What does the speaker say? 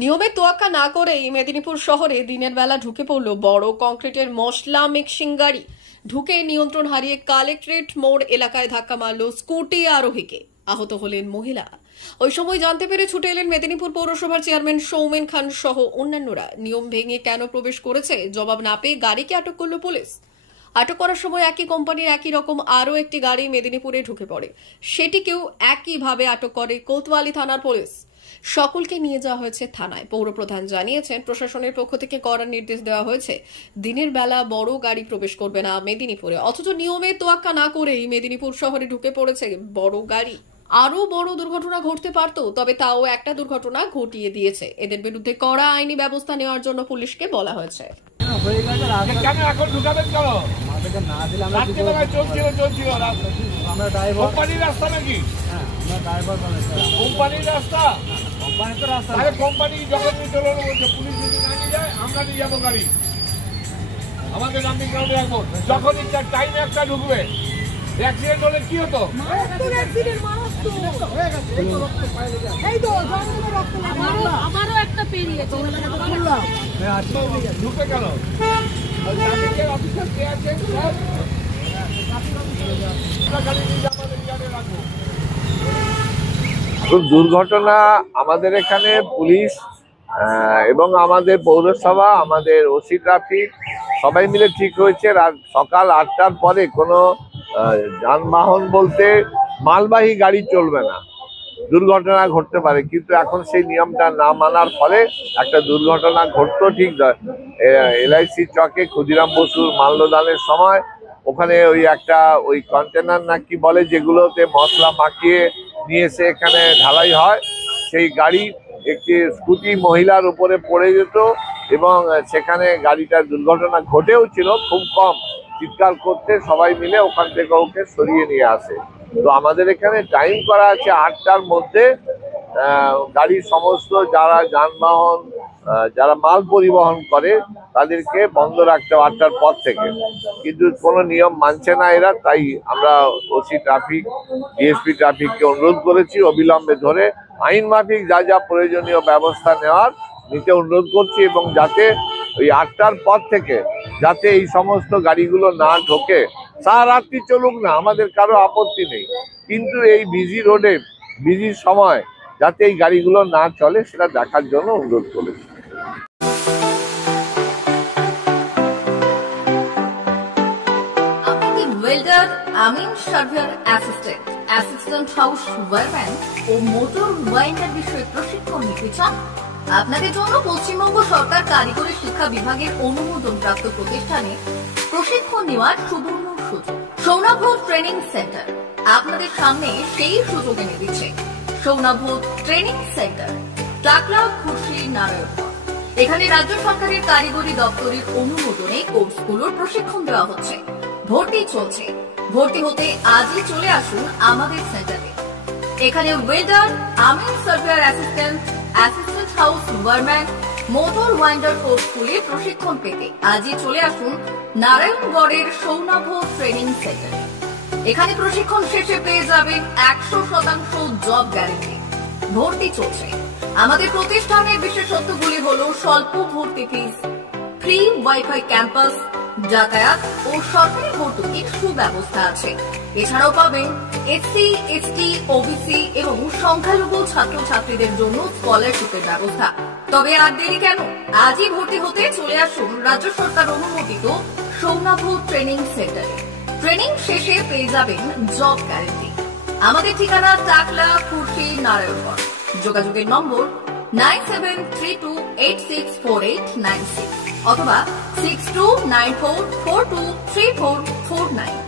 নিয়মের তোয়াক্কা না করেই মেদিনীপুর শহরে দিনের বেলা ঢুকে পড়ল বড় কংক্রিটের মশলা মিক্সিং গাড়ি। ঢুকে নিয়ন্ত্রণ হারিয়ে কালেক্টরেট মোড় এলাকায় ধাক্কা মারল স্কুটি আরোহীকে। আহত হলেন মহিলা। ওই সময় জানতে পেরে ছুটে এলেন মেদিনীপুর পৌরসভার চেয়ারম্যান সৌমেন খান সহ অন্যান্যরা। নিয়ম ভেঙে কেন প্রবেশ করেছে জবাব না পেয়ে গাড়িকে আটক করল পুলিশ। আটক করার সময় একই কোম্পানির একই রকম আরও একটি গাড়ি মেদিনীপুরে ঢুকে পড়ে। সেটিকেও একইভাবে আটক করে কোতোয়ালি থানার পুলিশ। সকলকে নিয়ে যাওয়া হয়েছে থানায়। পৌরপ্রধান জানিয়েছেন, প্রশাসনের পক্ষ থেকে কড়া নির্দেশ দেওয়া হয়েছে, দিনের বেলা বড় গাড়ি প্রবেশ করবে না মেদিনীপুরে। অথচ নিয়মে তোয়াক্কা না করেই মেদিনীপুর শহরে ঢুকে পড়েছে বড় গাড়ি। আরো বড় দুর্ঘটনা ঘটতে পারত, তবে তাও একটা দুর্ঘটনা ঘটিয়ে দিয়েছে। এদের বিরুদ্ধে কড়া আইনি ব্যবস্থা নেওয়ার জন্য পুলিশকে বলা হয়েছে। আমাদের যখন ইচ্ছা টাইমে একটা ঢুকবে, অ্যাক্সিডেন্ট হলে কি হতো? আমারও একটা পেরিয়েছে ঢুকে কেন? অফিসার কে আছে? খুব দুর্ঘটনা আমাদের এখানে পুলিশ এবং আমাদের পৌরসভা, আমাদের ওসি ট্রাফিক সবাই মিলে ঠিক হয়েছে সকাল 8টার পরে কোনো যানবাহন বলতে মালবাহী গাড়ি চলবে না। দুর্ঘটনা ঘটতে পারে, কিন্তু এখন সেই নিয়মটা না মানার ফলে একটা দুর্ঘটনা ঘটতো। ঠিক LIC চকে ক্ষুদিরাম বসুর মাল্যদানের সময় ওখানে ওই কন্টেনার নাকি বলে, যেগুলোতে মশলা মাখিয়ে নিয়ে এসে এখানে ঢালাই হয়, সেই গাড়ি একটি স্কুটি মহিলার উপরে পড়ে যেত এবং সেখানে গাড়িটার দুর্ঘটনা ঘটেও ছিল। খুব কম চিৎকার করতে সবাই মিলে ওখান থেকে ওকে সরিয়ে নিয়ে আসে। তো আমাদের এখানে টাইম করা আছে 8টার মধ্যে গাড়ির সমস্ত যারা যানবাহন, যারা মাল পরিবহন করে তাদেরকে বন্ধ রাখতে হবে 8টার পর থেকে। কিন্তু কোনো নিয়ম মানছে না এরা, তাই আমরা ওসি ট্রাফিক, ডিএসপি ট্রাফিককে অনুরোধ করেছি অবিলম্বে ধরে আইন মাফিক যা যা প্রয়োজনীয় ব্যবস্থা নিতে অনুরোধ করছি, এবং যাতে ওই 8টার পর থেকে যাতে এই সমস্ত গাড়িগুলো না ঢোকে। সারারাত্রি চলুক না, আমাদের কারো আপত্তি নেই, কিন্তু এই বিজি রোডে বিজি সময় যাতে এই গাড়িগুলো না চলে সেটা দেখার জন্য অনুরোধ করেছি। Welder, amin surveyor assistant, assistant house wireman ও মোটর ওয়াইন্ডার বিষয়ে প্রশিক্ষণ নিতে চান? আপনাদের জন্য পশ্চিমবঙ্গ সরকার কারিগরি শিক্ষা বিভাগের অনুমোদনপ্রাপ্ত প্রতিষ্ঠানে প্রশিক্ষণ নেওয়ার সুবর্ণ সুযোগ। সৌনাভ ট্রেনিং সেন্টার আপনাদের সামনে সেই সুযোগ এনে দিচ্ছে। সৌনাভ ট্রেনিং সেন্টার, টাকলা, খুশি, নারায়ণগঞ্জ। এখানে রাজ্য সরকারের কারিগরি দপ্তরের অনুমোদনে কোর্সগুলোর প্রশিক্ষণ দেওয়া হচ্ছে। ভর্তি চলছে। ভর্তি হতে আজই চলে আসুন আমাদের সেন্টারে। এখানে welder, amin surveyor assistant, assistant house wireman, motor winder কোর্সগুলি প্রশিক্ষণ পেতে আজই চলে আসুন নারায়ণগড়ের সৌনাভ ট্রেনিং সেন্টারে। এখানে প্রশিক্ষণ শেষে পেয়ে যাবেন 100% জব গ্যারেন্টি। ভর্তি চলছে। আমাদের প্রতিষ্ঠানের বিশেষত্বগুলি হল স্বল্প ভর্তি ফিস, ফ্রি ওয়াইফাই ক্যাম্পাস, যাতায়াত ও সরকারি ভর্তুকির সুব্যবস্থা আছে। এছাড়াও পাবেন SC, ST, OBC এবং সংখ্যালঘু ছাত্রছাত্রীদের জন্য স্কলারশিপের ব্যবস্থা। তবে আর দেরি কেন, আজই ভর্তি হতে চলে আসুন রাজ্য সরকার অনুমোদিত সৌনাভ ট্রেনিং সেন্টারে। ট্রেনিং শেষে পেয়ে যাবেন জব গ্যারেন্টি। আমাদের ঠিকানা টাকলা, খুশি, নারায়ণগঞ্জ। যোগাযোগের নম্বর 9732864896 অথবা 6294423449।